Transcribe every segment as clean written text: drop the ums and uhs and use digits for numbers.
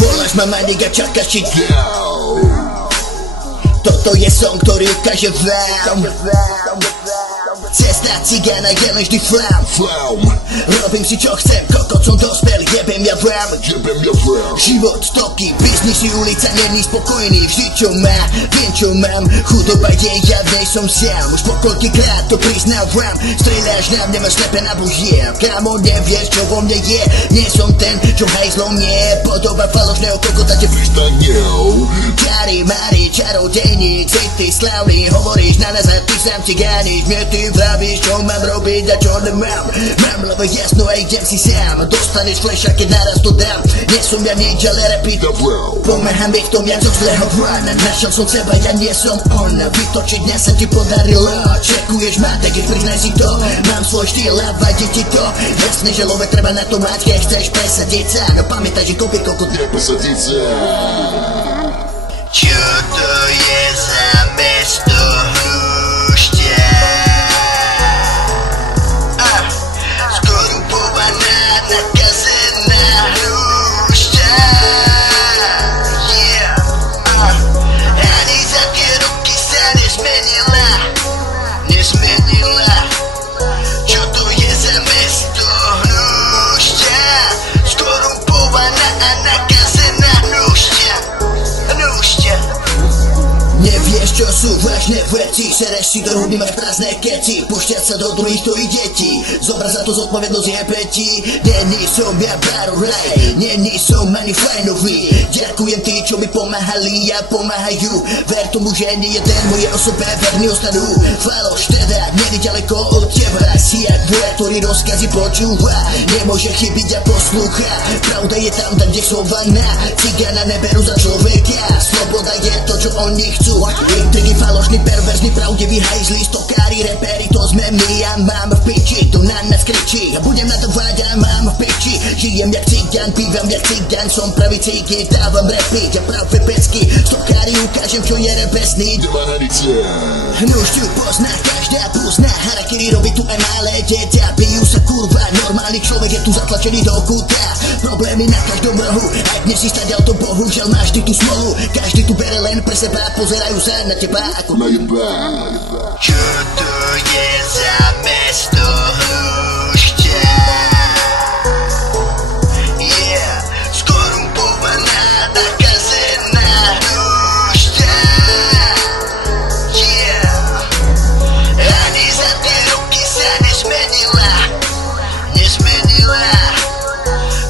Voláš ma maniga, čakáš či toto je song, ktorý ukáže vám cesta cigána je len vždy flam. Robím si čo chcem, kokot som dospel, jebem ja vám. Život, stoky, biznisy, ulica, není spokojný. Vždy čo má, viem čo mám. Chudoba je, ja v nej som sám. Už po koľkýkrát to priznávam. Strieľaš na mne, ma slepe nabužiem. Kámo, nevieš čo vo mne je. Nie som ten, čo hajzlom nie. Podoba falošného kokota te pristanev. Čary, mári, čarodejník, si ty slavný. Hovoríš na nás a ty sám cigániš. Mne ty vravíš, čo mám robiť a čo nemám. Mám lebo jasno a idem si sám. Dostaneš fleša, keď naraz to dám. Nie som ja nič, ale repeat. Pomáham ich v tom, ja zo zlého vrana. Našiel som seba, ja nie som on. Vytočiť dňa sa ti podarilo. Čekuješ ma, tak ich priznaj si to. Mám svoj štýl a vadí ti to. Jasne, že love treba na to mať, keď chceš presadiť sa. No pamätaj, že kúpi kokot nepresadiť sa. Čo to je za mesto Hrušťa? Skorumpovaná, nakazená Hrušťa. Ani za tie roky sa nezmenila. Čo to je za mesto Hrušťa? Skorumpovaná a nakazená Hrušťa. Nevieš čo sú vážne veci. Sereš si do huby, máš prázdne keci. Pušťať sa do druhých to i detí. Zobrať za to zodpovednosť je peti. Není som ja baroraj, není som ani fajnový. Ďakujem tí, čo mi pomáhali a pomáhajú. Ver tomu, že nie jeden moje osobe verní ostanú. Faloš teda, není ďaleko od teba. Si jak dve, ktorý rozkazy počúva. Nemôže chybiť a poslúcha. Pravda je tam, kde schovaná. Cigána neberú za človeka. Sloboda je to, čo oni chcú. Intrigy, falošný, perverzný, pravdivý, hajzlí, stokári, reperi, to sme my a mám v piči, to na nás kričí. A budem na to váť a mám v piči. Žijem jak cigán, pívam jak cigán, som pravý cíky, dávam repiť a pravé pecky. Stokári, ukážem, čo je rebesný. Hnušťu pozná, každá pozná. Harakiri robí tu aj malé dieťa. Bijú sa kurva, normálny človek je tu zatlačený do kúta. Problémy na každom rohu, aj dnes si stadial to bohužiaľ máš ty tú smolu. Každý tu bere len pre seba, pozerajú sa na teba ako na jeba. Čo to je za mesto Hrušťa? Skorumpovaná, nakazená Hrušťa. Ani za tie roky sa nezmenila.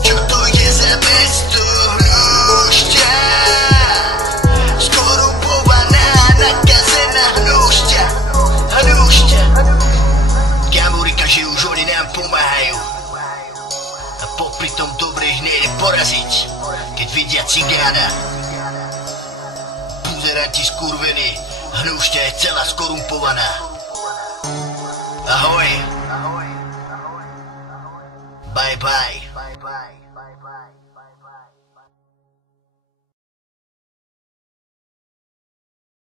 Čo to je za mesto Hrušťa? Skorumpovaná, nakazená Hrušťa. Gamurika, že už oni nám pomáhajú. A popri tom dobre ich nejde poraziť, keď vidia cigána. Buzeranti skurvení, Hrušťa je celá skorumpovaná. Ahoj. Bye bye.